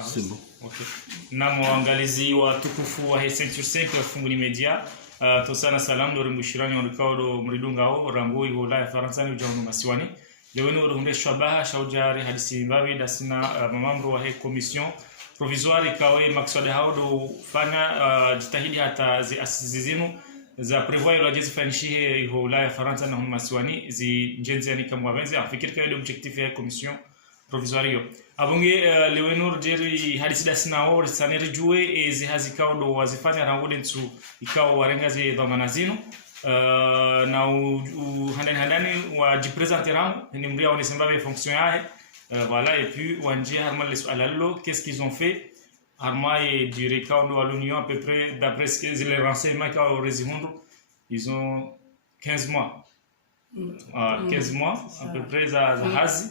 C'est bon. Okay. Na mwangalizi wa tukufu wa H5 Funguni Media tosana salam do mbushirani onikaodo mridungao rangoi hola Faransa ni ujao masiwani leweno runde shabaha shaujari hadisi mbawi dasina mamamro wa he commission provisoire ikawe maksada hao do fanya jitahidi hata zizinu za prevoir la jezi fanishihe hola Faransa na masiwani zi njenzi yani kama wenzi afikiri kwa objectif ya commission provisoire abonge Leonor jeri hadisi dasina o sanere juwe ezi hazikao do wazifanya rangude nsu ikao warengaze dhamana zinu na handani wa jipresenter rangu ni mria on semba fonction yahe voilà et puis wanji harma les alalo qu'est-ce qu'ils ont fait harma et du recount de l'Union à peu près d'après ce que les renseignements qu'a résimundo ils ont 15 mois 15 mois à peu près za hazi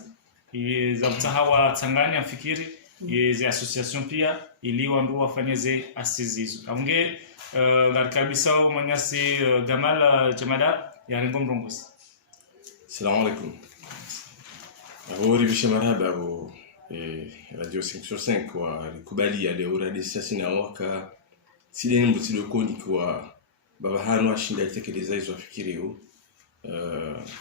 za mtahawa Tanganyika afikiri za association pia ili wandu wafanyeze asizizo aunge kabisa manyasi Gamal Jamada ya Rengo Mrongozi. Assalamu alaikum. Awori bisha marhaba abo Radio 5/5 kwa kubali ya leo radio sasina waka sile mbutilo koni kwa baba hano ashinda itekeleza hizo afikiriyo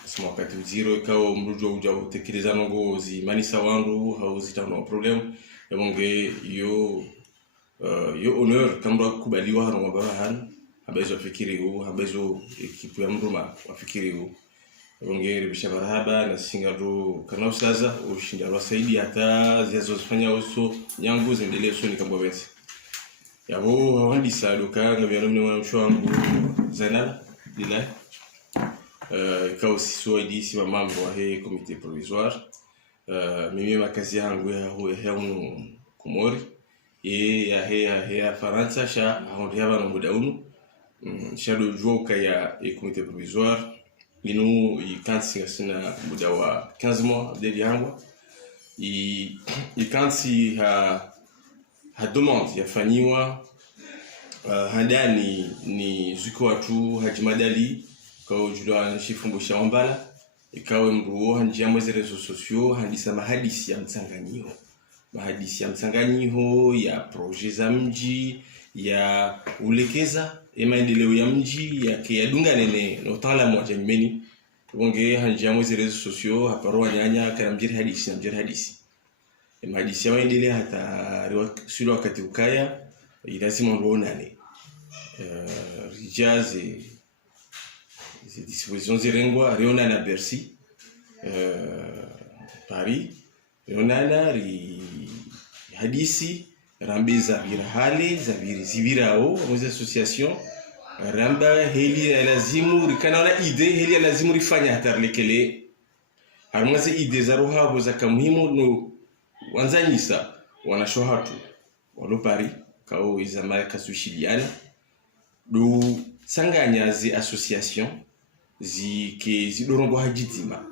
sima wakati uziro ikawa mrujo uja utekeleza nongo zi manisa wangu hauzitano problem yabonge yo honor kambra kubaliwa hano baba hano abezo afikiriyo abezo ekipu ya mruma afikiriyo yabonge bisha barahaba na singado kana usaza ushinda wasaidi hata ziazo zifanya uso nyangu zendelee soni kambwa bese yabo wandi saluka ngabya nomwe mshwangu zanala dilai ikawa sisi disi wa mambo wa he comité provisoire mimi makazi yangu ya Komori ya Faransa sha hondiyaba no muda unu shado joka ya comité provisoire inu ikansi sina muda wa 15 mois de yangu ikansi ha demande yafanywa handani ni zuko watu hajimadali kwa jula nshifungusha wambala ikawe mruo hanjia mwezi rezo sosio handisa mahadisi ya msanganyiho ya proje za mji ya ulekeza maendeleo ya mji ya dunga nene na utaalamu wa jamii wonge hanjia mwezi rezo sosio haparoa nyanya kana mjiri hadisi mahadisi ya maendeleo hata silo wakati ukaya ilazima nane rijaze ces dispositions zirengwa riona na Bercy Paris riona ri hadisi rambeza birahale za zibirao aux associations ramba heli lazimu rikana na idee heli lazimu rifanya hatarlekele harmaze idee za rohabo za kamuhimu no wanzanyisa wanashohatu walo Paris kao izamaya kasushiliana do sanganya zi association zidorongo hajitima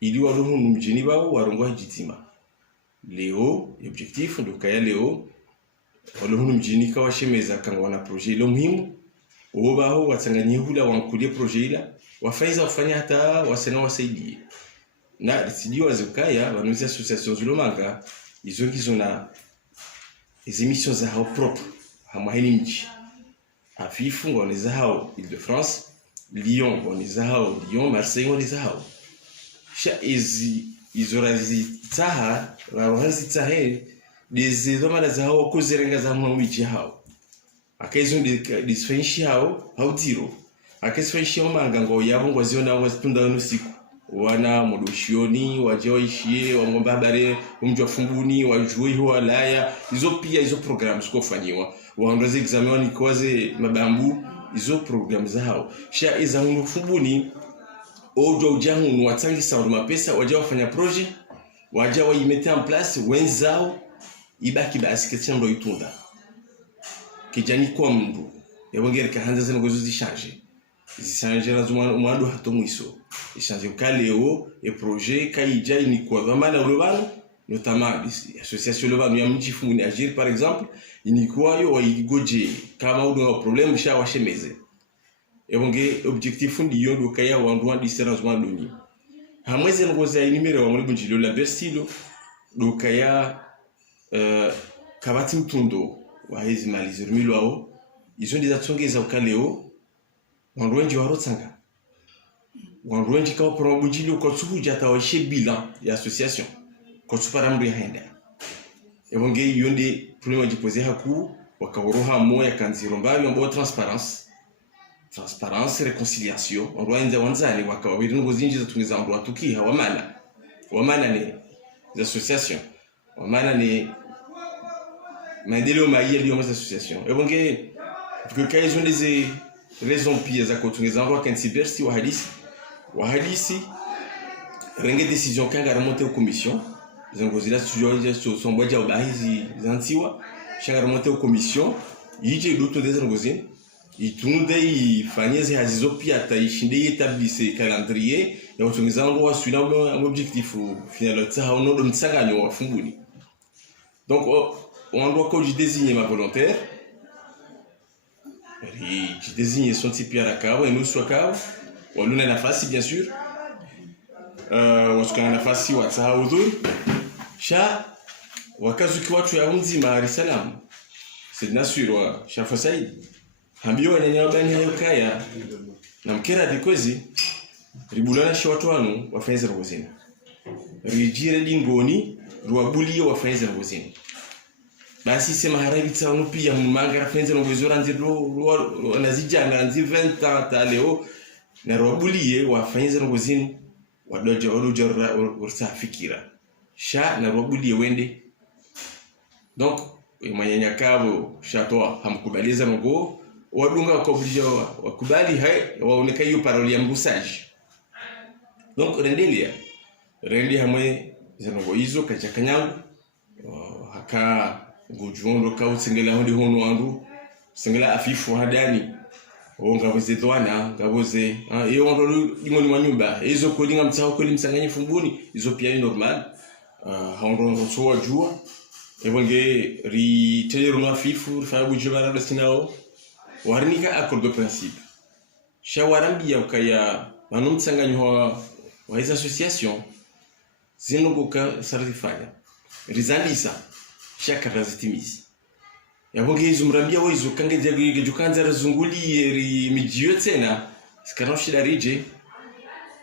ili waroho mjini bao warongo hajitima leo objectif ndo kaya leo waroho mjini kawa shemeza kanga wana projet lo muhimu obaho watsanganye hula wankulie projet ila wafaiza wafanya hata wasena wasaidie na sidio wazukaya wanuzi association zulomanga izo na emissions za hao propre hamaheni mji afifu waneza hao Île-de-France Lyon waneza hao Lyon Marseille waneza hao sha izorazi taha rawanzi tahe dizidoma za hao kuzirenga za mji hao akaizo disfenshi hao hautiro akisfenshi manga ngo yabo ngo ziona wazitunda nusiku wana modoshioni wajoishie wangomba habari umji wa Funguni wajui huwa laya hizo programs kufanywa waondoze examen kwaze mabambu hizo programs zao sha iza Funguni ojo ujahu watsangi sauru mapesa waja wafanya project waja waimete en place wenzao ibaki basi kitendo itunda kijani kwa mndu yabongere kahanza zeno gozo zishange na zumwando hatomwiso ishange kaleo e projet kaija ni kwa zamana ulobano notamment association lobano ya mji Funguni agir par exemple inikuwa yo waigoje kama udo problem sha washemeze ebonge objectif ndiyo ndo kaya wandu wa différence mandoni hamweze ngoza inimero wa muri bunjilo la Bercy dokaya kabati mtundo wa hizi mali zirumilwao izo ndiza tsongeza ukaleo wanduenji warotsanga wanduenji kawa promabujili kwa tsuhuja tawashe bilan ya association kwa tsupara mri henda ebonge yonde problema jipoze haku wakaworoha moya kanziro mbayo mbo transparence reconciliation wanduenza wanzali wakawabiri ngozinji za tungiza mbo atuki wamana ni association wamana ni maendeleo maia ya association ebonge porque kaizo ndize raison pia za kutungeza ndo kansibersi wa hadisi renge decision kanga remonte au commission zangozila studio somboja ubahizi zantiwa shanga remonte au commission yije duto dezangozin itunde ifanyeze hazizo pia taishinde établisse calendrier ya kutungeza ndo wasuna un objectif final tsa ono do mtsanganyo wa funguni. Donc on doit que je désigne ma volontaire et je désigne son type à la cave et nous soit cave on a la face bien sûr on se connaît la face wa tsaudhu sha wakazuki watu ya mzima Dar es Salaam c'est nature wa Shafa Said ambio nyanya bani hayo kaya na mkera dikozi ribulana shi watu wanu wafanyeza ngozini rijire dingoni ruabuli wafanyeza ngozini basi sema harabi tsano pia mumanga rafenze ngozora nziro nazijanga nzi 20 ans taleo na ruabulie wafanyeza ngozini wadoja ursa fikira sha na ruabulie wende donc manyanya kabo shatoa hamkubaliza ngo wadunga wakobulija wakubali hai waoneka hiyo paroli ya mbusaji donc rendi hamwe zango hizo kachakanyangu haka gujundo ka utsengela hondi hono wandu sengela afifu hadani onga bozetwana ngaboze iyo ndo dimoni manyumba hizo kolinga mtsao koli msanganye fumbuni hizo pia ni normal haondo so jua ebonge ri telero no afifu fa bujubara dasinao warnika accord de principe shawarambia ukaya banomtsanganyo wa hizo association zinogoka sarifanya rizalisa shaka razitimizi yabonge izumrambia wizo kangeje gejukanza razungulie ri mijiyo tena sikana shida rije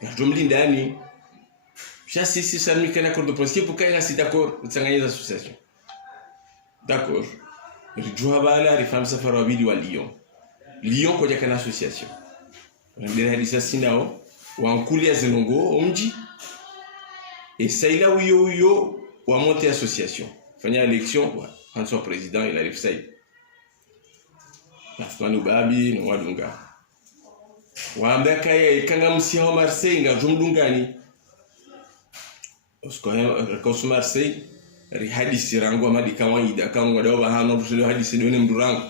ngatomlindani sisi samika na accord de principe pour kaya si d'accord tsanganya association d'accord rijua bala rifam safari wa bidi wa Lyon koja kana association ndera hadisa sinao wankulia zenongo omji et saila uyo wa monter association fanya élection en son président il arrive ça Asmanu babi no wadunga waambia kaya kanga msia wa Marseille nga jumdungani osko Marseille ri hadisi rangu amadi kawaida kangwa dawa hano tuselo hadisi done mdurangu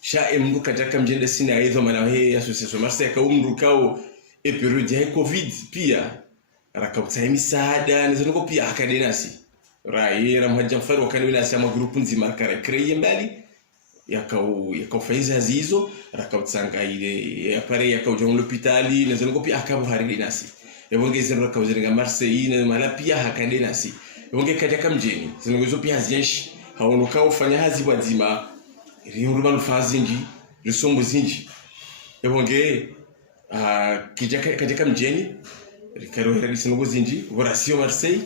sha emdu kataka mjende sina hizo maana hii association Marseille ka umru kao e period ya covid pia rakauta misaada nizongo pia akadenasi raira mhaja mfari wakani wina asama grupu nzima kare kreye mbali yakafaiza zizo rakautsanga ile yapare yakauja l'hôpitali nizongo pia akabu haridinasi ebongeze rakauzenga Marseille na mala pia hakadenasi ebonge kataka mjeni zinongo pia hazienshi haonoka ufanya hazi wazima riuruma nufazinji risombo zinji ebonge kataka mjeni rikaro herisi nugo zinji vorasio Marseille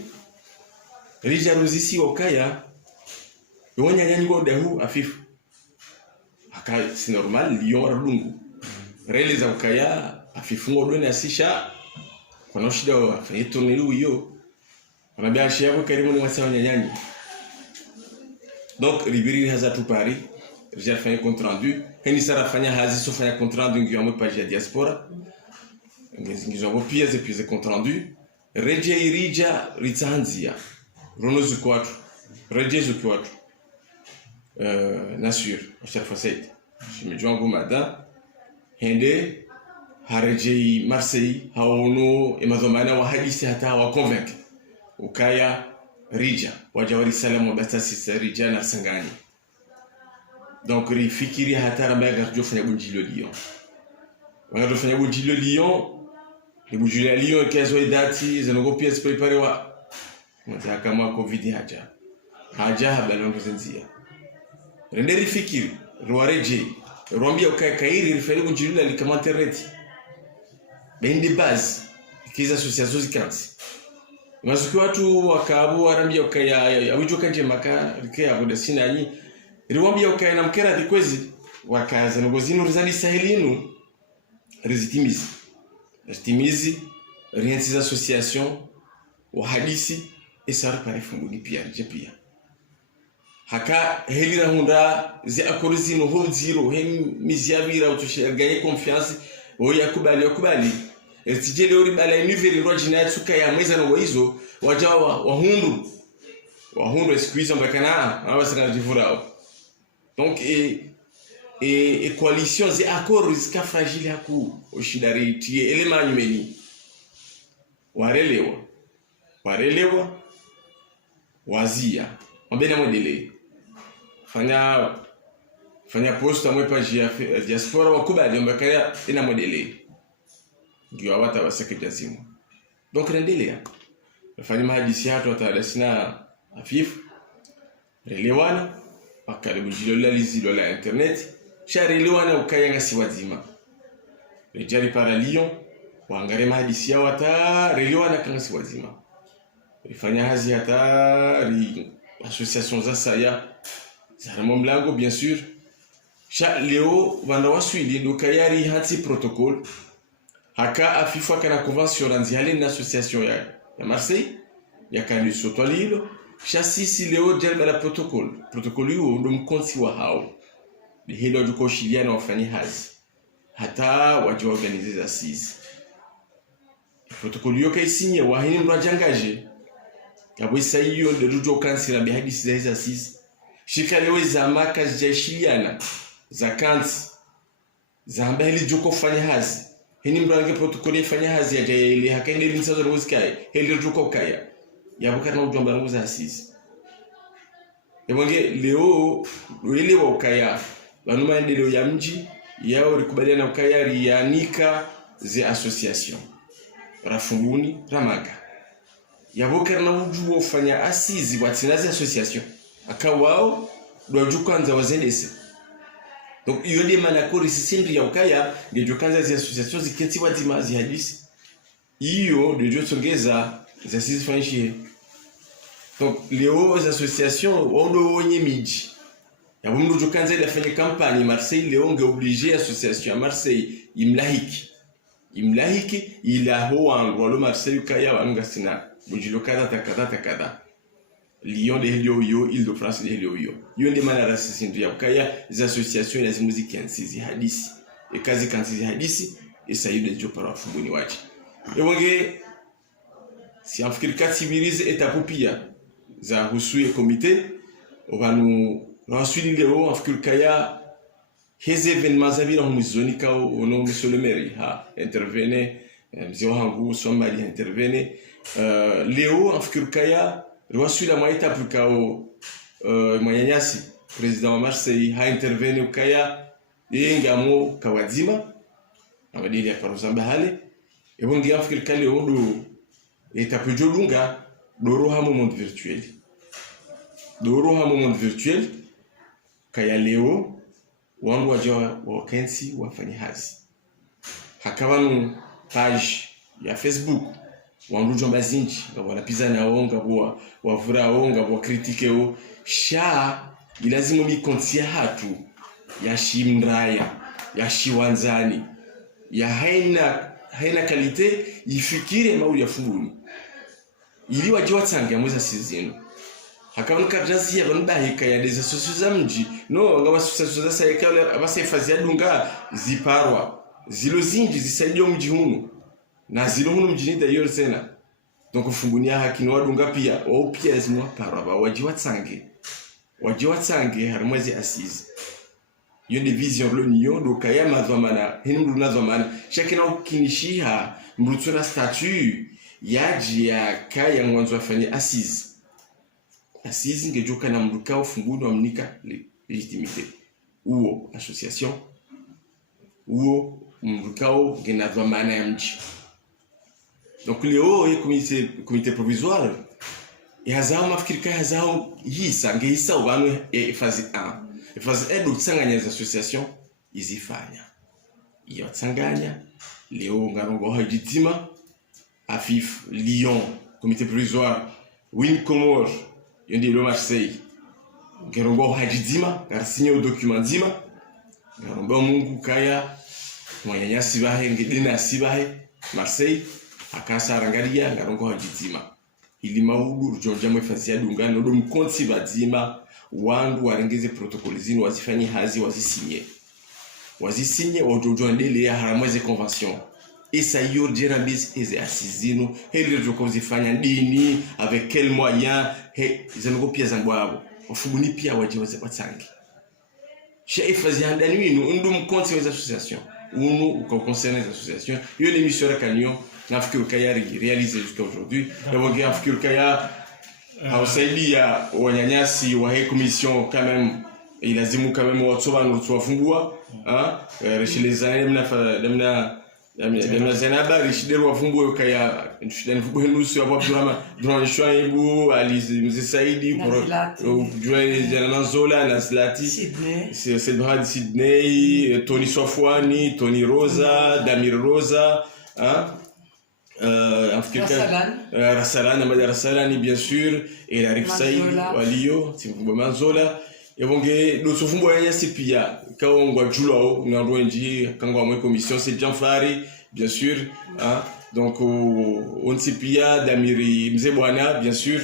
rija rozisi okaya yonya nyanyi ngoda hu afifu aka si normal Lyon radungu releza okaya afifu ngodone asisha kwa shida afanye tonelu hiyo wanabia shia yako karimu ni wasawa nyanyi donc ribiri haza tu Paris rija fanya compte rendu heni sara fanya hazi so fanya compte rendu ngiyo amwe page ya diaspora ngizo pia ze compte rendu reje irija ritsanzia rono zukwatu reje zukwatu nasur Shafa Said shimejwangu mada hende hareje Marseille haono emazomana wa hadisi hata wa convaincre ukaya rija wajawari salamu batasi rija na sangani donc rifikiri hata ramba garjo fanya bunjilo Lyon wana fanya bunjilo Lyon les bujuli Lyon kazo edati zanogo pia se prepare wa mwanza kama covid haja habala ngozenzia renderi fikiri roareje roambia ukairi rifali kunjilula likamantereti bende base kiza association zikansi mazuki watu wakabu warambia ukaya awijo kanje maka rike abuda sinanyi riwambia ukaya na mkera dikwezi wakaza ngozino rizali sahilinu rizitimizi rienzi association wa hadisi esara pare funguni pia pia haka helira hunda zi akorizino ho zero hem miziabira utushe gaye confiance o yakubali etijele ori bala niveri rojina tsuka ya mweza no wizo wajawa wahundu esquizo mbakana abasana divurao donc et coalition zi accords zika fragile haku oshidari tie elema nyumeni warelewa wazia mbele modele fanya post amwe page ya diaspora wakubali mbakaya ina modele ndio wata waseke jazimu donc rendelea fanya mahadisi hatu atadasina afif relewana akaribu jilola lizilo la internet sharelewana ukayanga siwazima rejali para Lyon waangare mahadisi yao hata relewana kanga siwazima rifanya hazi hata association za saya zaramo mlango bien sûr leo vanda waswili ndokayari hati protocole haka afifa kana convention ranziale na association ya Marseille ya kanu sotwalilo sisi leo jalba la protocole huo ndo mkonsi wa hao ni hilo duko shiliana wafanye hazi hata waje organize za sisi protocole hiyo kaisinye wahini mrajangaje yabwisa hiyo ndo duko kansila bihadisi za sisi shika leo za maka zishiliana za kansi za mbali duko fanya hazi hini mrange protokoli fanya hazi ya ile hakaende linsazo rozkai hele ruko kaya yabuka na ujomba ruza asisi yabonge leo ile wa ukaya banuma endeleo ya mji yao likubaliana ukaya rianika ze association rafunguni ramaga yabuka na ujuo fanya asizi watinazi association akawao dojukanza wazenese. Donc il y a des manacors ici ya ukaya ndio kanza za association ziketi watima zi hadisi iyo ndio tsongeza za sisi fanshi. Donc leo association ondo wenye miji ya bumdu kanza ile afanye campagne Marseille leo nge obligé association à Marseille imlahiki ila hoangu walo Marseille ukaya wanga sina bujilo kada Lyon de Helioyo, Île-de-France de Helioyo. Yo ndi mana rasisi ndu ya ukaya za association ya muziki kansizi hadisi. E kazi kansizi hadisi esa yude jopa wa funguni wachi. Ebonge si amfikiri katibirize etapupia za husuye komite obanu rasuli leo amfikiri kaya heze evenement zavira humuzoni kao ono monsieur le maire ha intervene mzio hangu somali intervene leo amfikiri kaya Rwasula maita pukao mwanyanyasi president wa Marseille ha intervene ukaya yengamo kawadzima abadili ya parozamba hale ebongi afkir kale ondo etape jolunga doro ha moment virtuel kaya leo wangu wajawa wakensi wafanye hazi hakawanu page ya Facebook wandu jomba zinji ngabona pizana onga bwa wavura onga bwa critique o sha ilazimu mikontia hatu ya shimraya ya shiwanzani ya haina kalite ifikire mauli ya funguni ili wajiwa tsange mweza sizino hakabanu kadransi ya banba hikaya des associations za mji no ngaba associations za sayekala abasefazia dunga ziparwa zilo zinji zisaidio mji huno na zilo huno mjini d'ailleurs sena donc fungunia hakino wadunga pia au pia zimwa paraba wajiwa tsange harmwezi assise yone vision l'union do kaya mazomana hindu nazomana chakina ukinishiha mrutsuna statut yaji ya kaya mwanzo afanye assise ngejoka na mruka ufunguni wa mnika legitimité uo association uo mrukao genazomana ya mji. Donc leo comité provisoire yazao mafikirika yazao hisa ngehisa wanu fase 1 fase 1 do tsanganya za association izifanya iyo tsanganya leo ngarongo hajitima afif Lyon comité provisoire Win Comore yondi lo Marseille ngarongo hajitima garsinyo document zima ngarongo mungu kaya mwanyanya sibahe ngidina sibahe Marseille akasa rangalia ngarongo hajitima ili maudu rujonja mwefasi ya dungano do mkonsi bazima wandu warengeze protokoli zino wazifanye hazi wazisinye wajojo ndele ya haramweze convention esa yo jerabis eze asizino hele joko zifanya dini avec quel moyen he zango pia zangwabo ofuguni pia wajiweze watsangi chef ya ndani winu ndu mkonsi wa association unu uko concerne les associations yo l'émission Rakanyo nafikiri kaya réalisé jusqu'à aujourd'hui d'abord nafikiri kaya hawasaidia wanyanyasi wa hii commission quand même ilazimu quand même watu wafumbua chez les années demna zanaba rishideru wafumbua kaya ndani fuko nusu hapo Abdurrahman Shaibu Ali Mzee Saidi pour jouer Jana Zola na Slati c'est Brad Sydney Tony Sofwani Tony Rosa Damir Rosa Rassalan Amad Rassalani bien sûr et la Rifsaï Walio Timbo Manzola et bonge do sofumbo ya sipia kaongwa julao na rwenji kangwa mwe commission c'est Janfari bien sûr donc on sipia Damiri Mzebwana bien sûr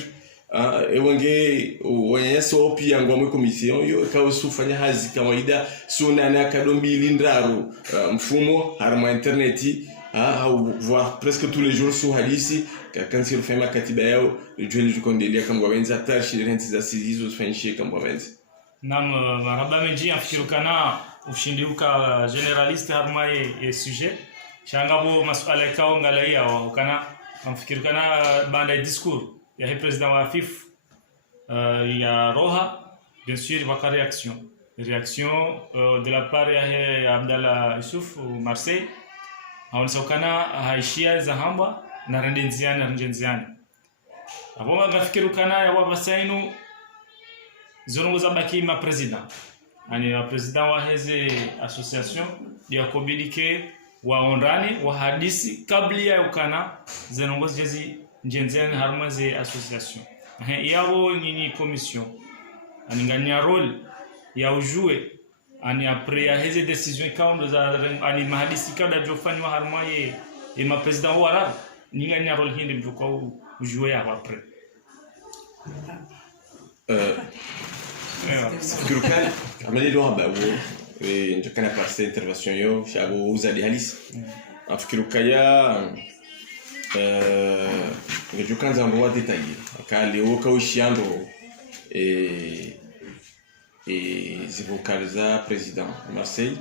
et bonge wanya so pia ngwa mwe commission yo kausufanya hazi kawaida sunana kadombi lindraro mfumo harma interneti voir presque tous les jours sur hadisi quand il fait ma katiba yao le jeu du kondelia kama wenza tashi renti za sizizo fanyishe kama wenza nam maraba menji afikirukana ushindika generaliste harmaye ya sujet shangabo masuala kao ngalaia wa kana afikirukana banda discours ya président wa FIF ya Roha bien sûr va réaction de la part ya Abdallah Yusuf au Marseille haonekana haishia za hamba na rendenziana abo ngafikirukana ya wabasainu zongoza baki ma president ani wa president wa heze association ya communiquer wa onrani wa hadisi kabla ya ukana zongoza jezi njenziana harmaze association yabo nini commission ani ngania role ya ujue ani après ya heze decision quand za ani mahadisi kada jofanywa harmaye et ma president wala ni ngania role hindi mjuko ujue ya après Fikirukani amali lo haba wo ndikana passer intervention yo shabo uzadi halisi afikirukaya ngejukanza ndo wa detail akale wo kaushiando zivokaliza president Marseille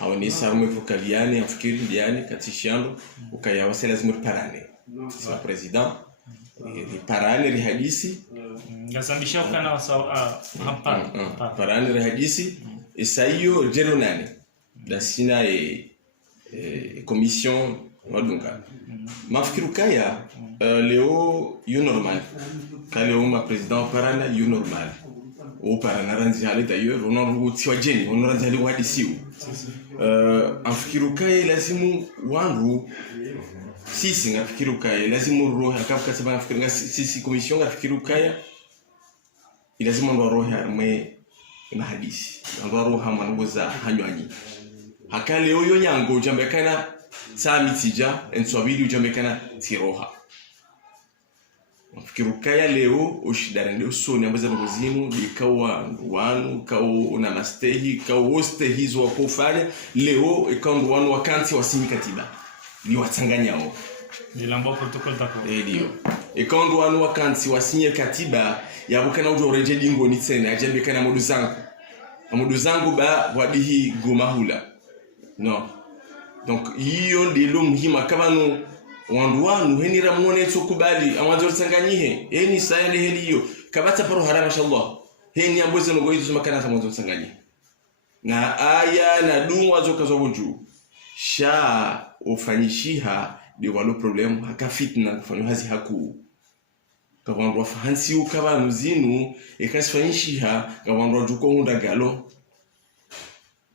aonesa rume vokaliane afikiri ndiani katishando ukaya wasela zimur parane sa president parane rihadisi ngasambisha ukana hapa parane rihadisi isayo jeronani da sina commission wadunga mafikiru kaya leo you normal kale uma president parana you normal o parana ranzi hali d'ailleurs on uti wajeni on ranzi hali wadisiu afikiru kaya lazimu wangu sisi ngafikiru kaya lazimu roho akafuka sababu ngafikiru sisi commission ngafikiru kaya lazima ndo roho arme na hadisi ndo roho hamangoza hanywanyi hakale oyo nyango jambekana samitija enswabili ujambekana tiroha mafikiru kaya leo ushidare ndio soni ambaza ngozinu bikawa wanu kao una mastehi kao ostehizo wa kufanya leo ikawa wanu wakanti wasimi katiba ni watsanganyao nilambo protocol tako ndio ikawa wanu wakanti wasinye katiba yabukana ujo reje dingo ni tsena ajambekana modu zangu ba wadihi gomahula no donc hiyo ndilo muhimu kabano wanduanu henira muone tsokubali amwazo tsanganyihe eni sayane heliyo kabata paro harama inshallah heni amboze no goyizo makana tamwazo tsanganyihe na aya na dumwa zokazo buju sha ufanyishiha de walo problem haka fitna kufanywa hazi haku kawandu fahansi ukaba nuzinu ekasifanyishiha kawandu juko hunda galo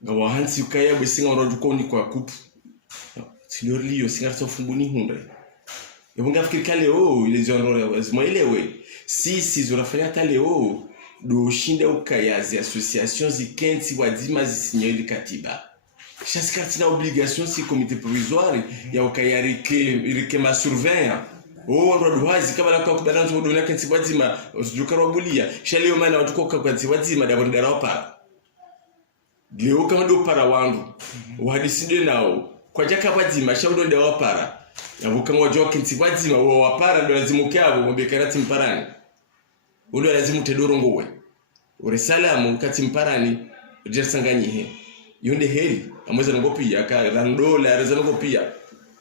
gawa hansi ukaya besinga rojuko ni kwa kupu silorlio singarso fumbuni hunda yabunga fikiri leo ile genre zimoelewe si zorafanya leo do shinda ukayazi association zikensi wadima zisinye katiba chaque quartier a obligation si comité provisoire ya ukayarike ma surveillant ndo duhazi kama la kwa kubalanzo ndo yake nsi wadima usijukaro bulia shaleo maana watuko kwa nsi wadima da bondera opa leo kama ndo para wangu uhadisinde nao kwa jaka wadima shaudo ndo opara yavuka ngojo kinsi wadima wa para ndo lazima kyabo mbekarati mparani ndo lazima tedoro ngowe uresalamu kati mparani jersanganyihe yonde heli amweza ngopia ka randola reza ngopia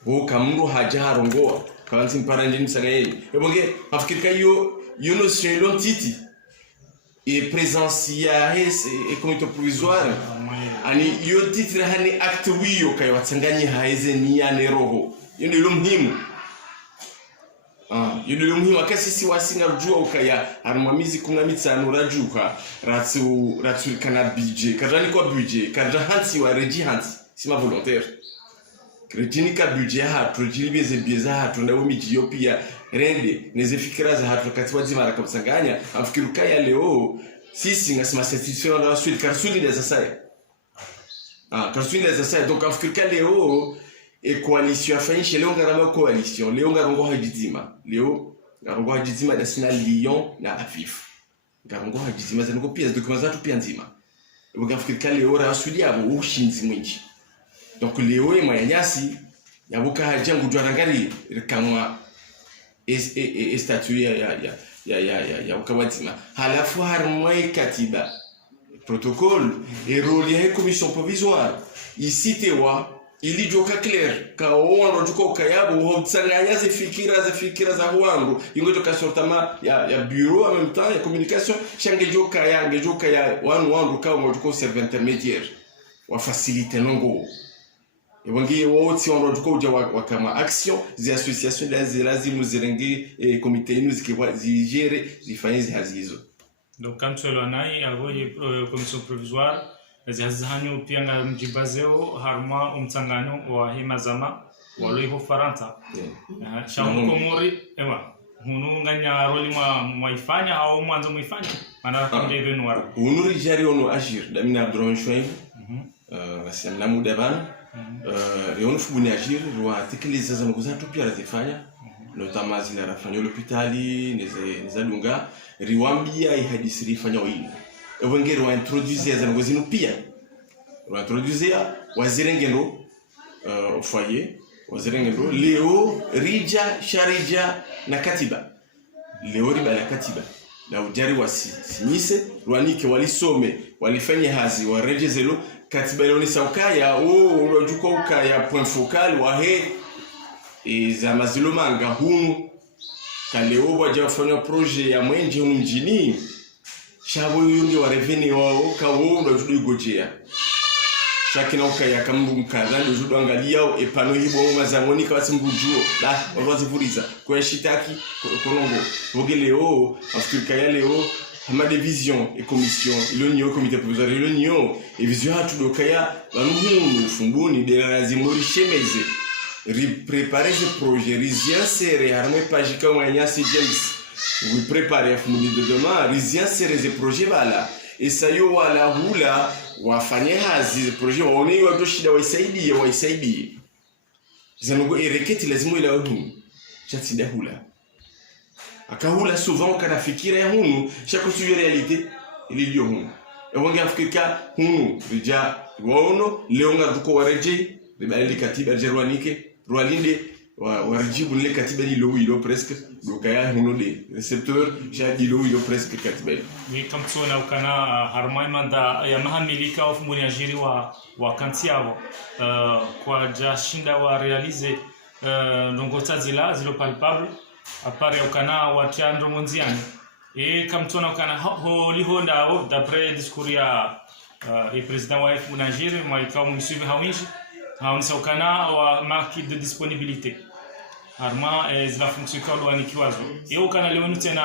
ho kamru hajaro ngoa kanti mparani msangaye ebonge afikirika yo notion lontiti et présence ya hes et comité provisoire ani yo titre hani acte wiyo kay watsanganyi haize ni ane roho yonde lo muhimu yonde lo muhimu akasisi wasinga rujua ukaya armamizi kungamitsano rajuka ratsu kana budget kadani kwa budget kadhansi wa reji hansi sima volontaire kretini ka budget ha projilibize bieza ha tunda umiji yopia rende nezefikira za hatu kati wazima rakamsanganya afikiruka ya leo sisi ngasema satisfaire na suite karsuni des asaya karsuni des asaya donc afikiruka leo e coalition afanyishe leo ngarama coalition leo ngarongo hajitima leo ngarongo hajitima da sina Lyon na Afif ngarongo hajitima zango pia dokuma zatu pia nzima ugafikiruka leo rasuli abo ushinzi mwinji donc leo mwanyasi yabuka hajangu jwarangari kamwa statut ya ukawatima halafu harmoi katiba protocole et rôle ya commission provisoire ici tewa ili joka clair ka ono juko kayabo hotsanganya fikira za wangu ingo joka sortama ya bureau en même temps ya communication change joka ya wangu ka ngo juko serveur intermédiaire wa faciliter nongo ebongi woti onrojuko uja wakama action zi association lazimu zirenge comité inu zigere zifanyizi hazizo donc quand tu l'as nai avoye commission provisoire zihanyo pianga mjibazeo harma umtsangano wa himazama waloiho faranta shamu komori ewa hunu nganya roli mwaifanya au mwanzo muifanya manara kunje venwara unuri jari ono agir damina Abdourahmane Chouaib rasem la mudaban Rion fubuni agir rwa tekeleza zangu zatu pia razifanya notamment zina rafanya l'hôpitali nezalunga riwambia ihadisi rifanya wili evangeli wa introduce zangu zinu pia wa introduce wazirengendo foyer wazirengendo leo rija sharija na katiba leo riba la katiba na ujari wasinyise rwanike walisome walifanya hazi warejezelo katiba leo ni saukaya unajuko ukaya point focal wa he za mazilomanga hunu kaleo wajafanya projet ya mwenje mjini shabo yungi wa reveni wao kawo unajudo igojea shakina ukaya kambu mkaza ndojudo angalia epano hibo mazangoni kwa simbujuo la wazivuriza kwa shitaki konongo bogeleo afrika ya leo hama de vision et commission l'union comité provisoire l'union et vision hatu dokaya banuhunu fumbuni de la zimori chemeze préparer ce projet rizia sere harme pajika wanyasi James vous préparez fumuni de demain rizia sere ce projet bala et sayo wala hula wafanye hazi projet waone watu shida waisaidie zanungo ereketi lazima ila hunu chatida hula akahula souvent kana fikira ya hunu chaque sujet réalité ili liyo hunu ewange afrika hunu rija waono leonga duko wareje libali katiba jerwanike rwalinde warijibu le katiba di lo presque dokaya hunu de récepteur jadi lo presque katiba ni kamtsona ukana harmai manda ya mahamilika of muniajiri wa kantiao kwa jashinda wa realize ndongota zilo palpable apare ukana watiandro monziani kamtsona ukana holihonda o d'après discours ya président wa Munajiri maikao musubi hawinji haunisa ukana wa marque de disponibilité harma zina function kwa wani kiwazo iyo kana leo tena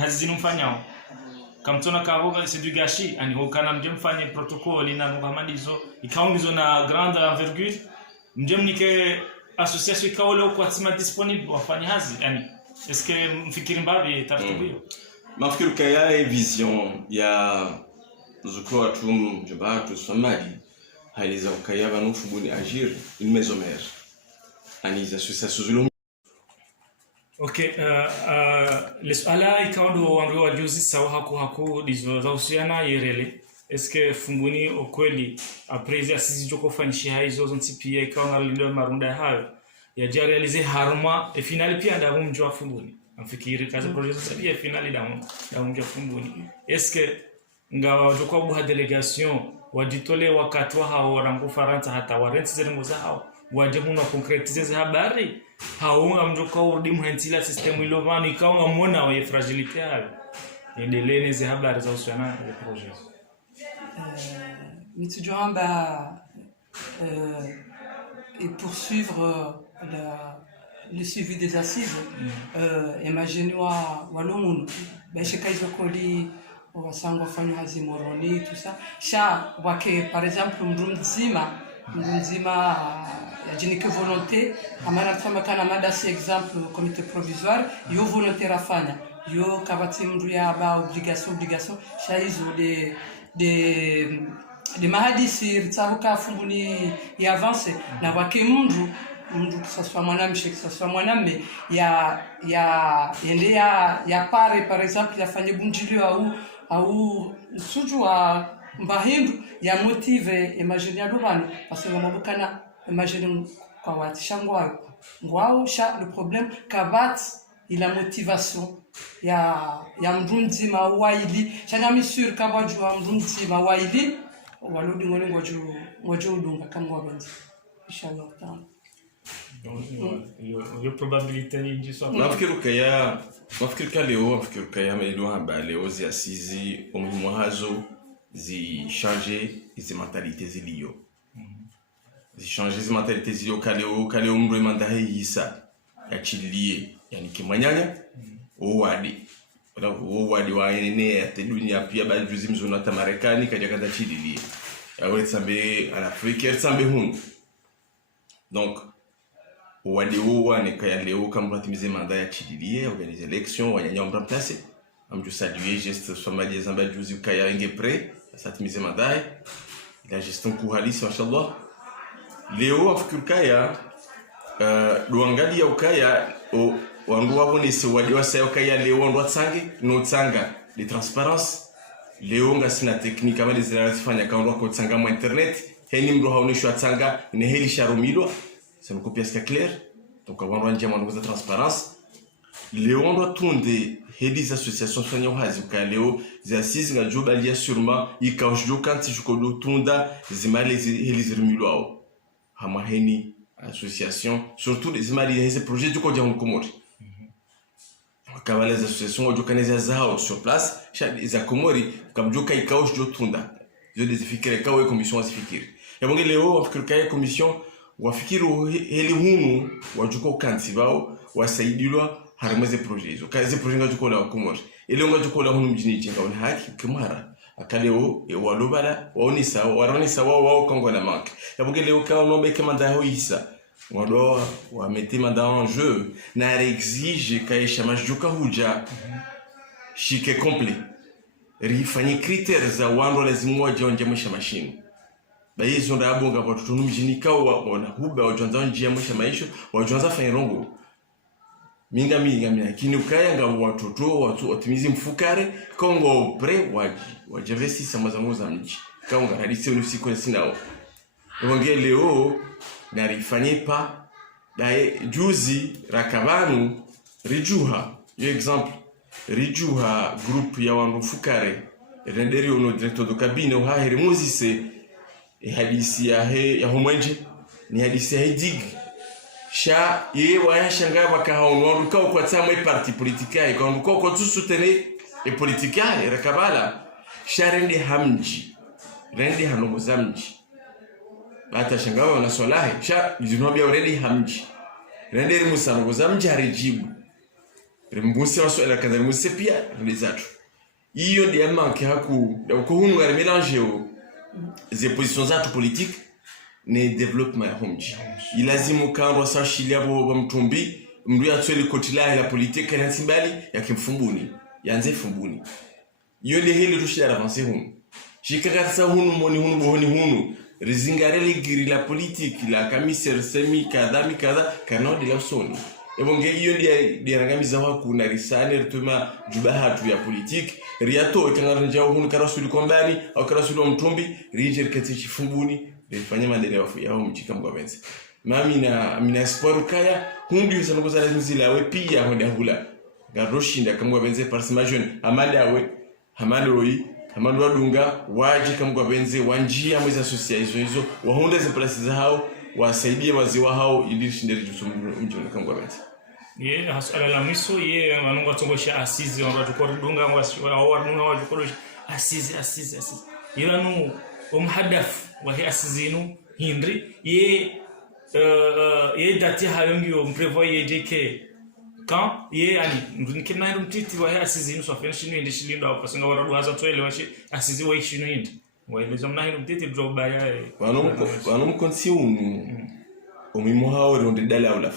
hazinu mfanyao kamtona kahoga c'est du gâchis ani ho kana mjemfanye protocole na ngamadizo ikaungizo na grande envergure mjemnike association ikaole kwa tsima disponible wafanye hazi yani est-ce que mfikiri mbavi taratibu hiyo mafikiri kaya vision ya zuko atum jabatu Somali haliza kaya banu fubuni agir une maison mère ani za association Okay, lesala ikaondo wangu wajuzi sawa haku dizohusiana yerele. Eske fumbuni okweli aprezi asisi joko fanishia hizo zonti pia ikaona lindo marunda hayo ya realize harma e finali pia ndamu mjua fumbuni. Amfikiri kaza projet zote pia finali ndamu mjua fumbuni. Eske nga joko buha delegation wajitole wakati wa hao warangu Faransa hata warenti zerengo za hao waje concretize habari haunga mjoka urudi muhentila system ilovani ikaunga mona wa fragilité hayo endelee nezi habari za usiana ya projet et poursuivre le suivi des assises imaginez-moi walomunu bashika hizo kodi wasangwa fanya hazi moroni tout ça sha wake par exemple mzima yajini que volonté amara fama kana mada si exemple comité provisoire yo volonté rafanya yo kabati mdu ya ba obligation shaizo de mahadisi ritsaruka fumbuni ya avance na wake mdu que ce soit mwanamke que ce soit mwanamme ya pare par exemple yafanye bunjilio au sujua mbahindu ya motive imagine adobano parce que mabukana imagine kwa watisha ngwao sha le problème kabat ila motivation ya mdunzima waili changami sur kabajua mdunzima waili waludi ngone ngojo udunga kama wabenzi inshallah taala yo probabilité ni disso nafikiri kaya melido hamba leo zi asizi umuhimu hazo zi changer izi mentalité ziliyo zi changer izi mentalité ziliyo kaleo mro mandahe yisa ya chilie yani kimanyanya owadi wa ene ya dunia pia ba juzi mzuna ta Marekani kaja kada chilie ya wewe tsambe en Afrique ya tsambe hun donc owadi ne kaya leo kama batimize mandat ya chilie organiser élection wanyanya remplacer am ju saluer geste Somalie zamba juzi kaya inge prêt satimize mandat la gestion kuhalisi mashallah leo afikirkaya duangali ya ukaya wandu wabone se wadi wasa ukaya leo wandu watsange no tsanga de transparence leo ngasina technique kama zilazifanya kaundu kwa tsanga mu internet heni mro haonesho tsanga ne heli sharomilwa c'est une copie claire donc wandu anje wandu za transparence leo wandu tunde hedi association fanya hazi ukaya leo za assise nga jobalia sûrement ikawjo kanti jukodo tunda zimale heli zirmilwa hama heni association surtout les mali ces projets du côté en Comores kama les associations ojokaneza zao sur place za Comores kama joka ikaosh jotunda je des fikire kawe commission asifikiri yabonge leo afikiri commission wafikiri heli hunu wajuko kanti bao wasaidilwa haramaze projets zo kaze projets ngajuko la Comores ile ngajuko la hunu mjini chenga on haki kimara akaleo walobala waronisa wao kongo na manque yabonge leo kama nombe kama ndaho isa wado wa mette mandat en jeu na exige kaisha majuka huja shike complet rifanye critères za wando lazima waje mwisha mashine bayizo ndabonga watoto numjini kao waona huba wajonza njia mwisha maisha wajonza fanya rongo minga lakini ukayanga watoto watu otimizi mfukare kongo pre waje vesti samazamu za mji kaunga hadisi unusiko sinao ngongea leo na rifanye pa dae juzi rakabanu rijuha exemple rijuha groupe ya wandu fukare renderi ono directeur de cabine o haheri muzise hadisi ya homanje ni hadisi ya dig sha ye wayashanga bakahaonu ka kwa tsamwe parti politique ya kwa tout soutenir et politique rakabala sha rendi hanogo zamji bata shangawa na solahi sha jinobia already hamji Nandere musano za mjari jibu. Rembusi wa swala kadha musse pia ndezatu. Iyo ndi manke haku ko hunu ngare mélanger les positions zatu politique ne développement ya homji. Ilazimu kando sa shilia bo mtumbi mndu ya tswele kotila la politique na simbali ya kimfumbuni. Yanze fumbuni. Iyo ndi hele tushia avancer hunu. Shikakatsa hunu moni hunu bohoni hunu. Rizingarele giri la politique la commissaire semi kadami kada kano de la soni. Ebonge iyo ndi rangamiza hakuna risane rutuma jubahatu ya politique riato ikangaranja hunu karasuli kombani au karasuli mtumbi rijer kati chifumbuni rifanya maendeleo yao mchika mgwabenze. Mina espoir kaya hundu yusano kuzala mzila we pia honda hula. Garoshinda kamgwabenze parsima jeune amadawe hamadoi Hamadu wadunga waje kama benze wanjia mwezi association hizo wahunda za place za hao wasaidie waziwa hao ili shindere jusumu mjoni kama benze. Ye hasala la miso ye wanunga tongosha asizi wanda tukoridunga wanunga wajukodosha asizi. Yanu umhadaf wa hi asizinu hindri ye dati hayongi umprevoye JK quand ye ani ndunike na mtiti wa asizi nusu afanya shinu indi shilinda wakasanga waradu haza toele washi asizi wa shinu indi wa ile zamna hino mtiti droba ya wanu mkonsi unu umimo hao ronde dala ula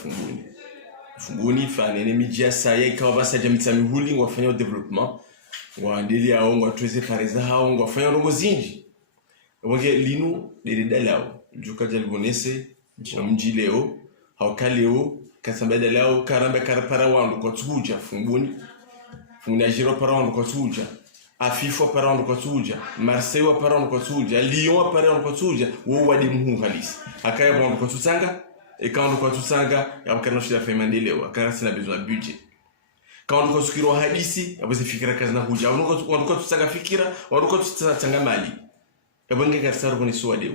funguni fane ne mijia saya ikawa basa jamita mihuli wafanya development wa ndili ya ongo tuweze pareza hao wafanya rogo zinji wage linu dele dala juka jalibonese mji leo haukaleo kasambeda lao karamba karapara wandu kwa tuja funguni funajiro para wandu kwa tuja afifo para wandu kwa tuja Marseille para wandu kwa tuja Lyon para wandu kwa tuja wo wadi mhu halisi akaya wandu kwa tutanga e kandu kwa tutanga yabakana shida femande leo akara sina besoin budget kandu kwa sukiro hadisi yabaze fikira kazi na huja wandu kwa tutanga fikira wandu kwa tutanga mali yabenge karsaro kuni suwade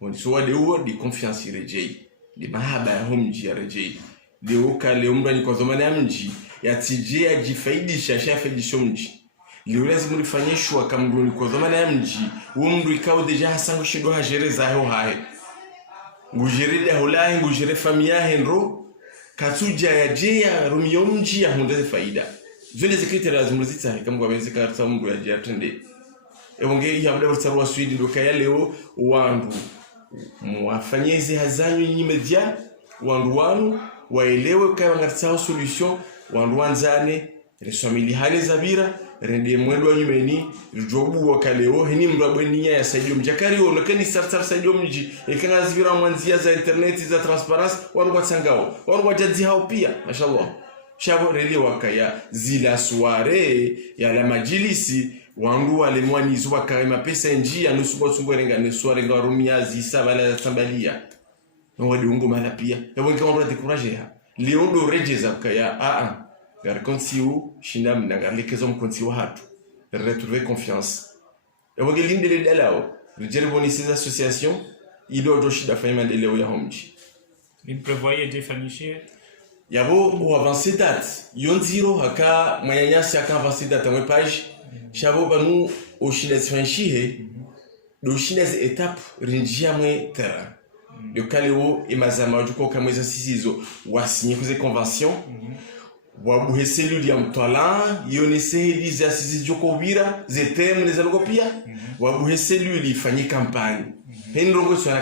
woni suwade di confiance rejei de mahaba ya homji ya rejei leo kale umrani kwa zamani ya mji ya tije ajifaidisha shafaidisha mji leo lazima lifanyishwa kama kwa zamani ya mji umru ikao deja hasango shido hajereza ho hae ngujiride holahi ngujire famia henro katuja ya jea rumio mji ya honde faida zile zikritera zimuzita kama kwa benzi karta mungu ya jea tende ebonge ya mda bursaru Sweden ndokaya leo wandu mwafanyeze hazanyu nyimedia wandu wanu waelewe kama ngatao solution wandu wanzane reswamili hali zabira rende mwendo nyumeni jobu wakaleo hini mrabwenia ya saidio mjakari onekeni startup saidio mji ikanga zibira mwanzia za internet za transparency wandu watsangao wandu wajadzi hao pia mashallah shabo rele wakaya zila soirée ya la majilisi wandu wale mwani zuwa karima pesa njia nusubo sungorenga nesware ngarumia zisa bala tambalia no wadi ungo mala pia yabo nkamwa décourager leo do rejeza kaya gar konsiu shinam na gar lekezo mkonsiu hatu retrouver confiance yabo gelinde le dalao rejere bonisi association ilo do shida fanya maendeleo ya homji ni prévoyer de fanicher yabo o avancer date yonziro haka mayanyasi haka avancer date mwe page Chavo banu o Chines franchihe do Chines étape rinjia mwe terrain de kaleo e mazama juko kamweza sisizo wasinye kuze convention wabuhe cellule ya mtwala yonese hedize asisi joko bira zetem les algopia wabuhe cellule ifanye campagne henrongo sona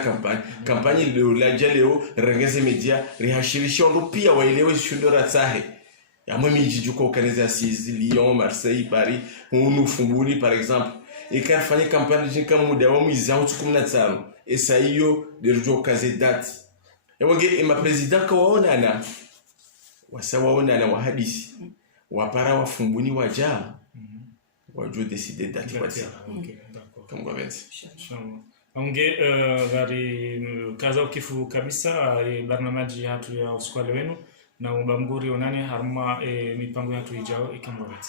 campagne de la jaleo rengeze media rihashirisha ndo pia waelewe shundora tsahe ya mwe miji juko kaneza assise Lyon Marseille Paris unu fumbuni par exemple ikafanya campagne jinka muda wa mwizi 15 esa hiyo derjo kaze date yawenge ma president ka waonana wasawaonana wa hadisi wapara wa fumbuni waja wajo décider date kwa ça okay d'accord kama benzi onge gari kaza ukifu kabisa barnamaji hatu ya usikwale wenu na mbanguri onane harma mipango yatu ijao ikamboreti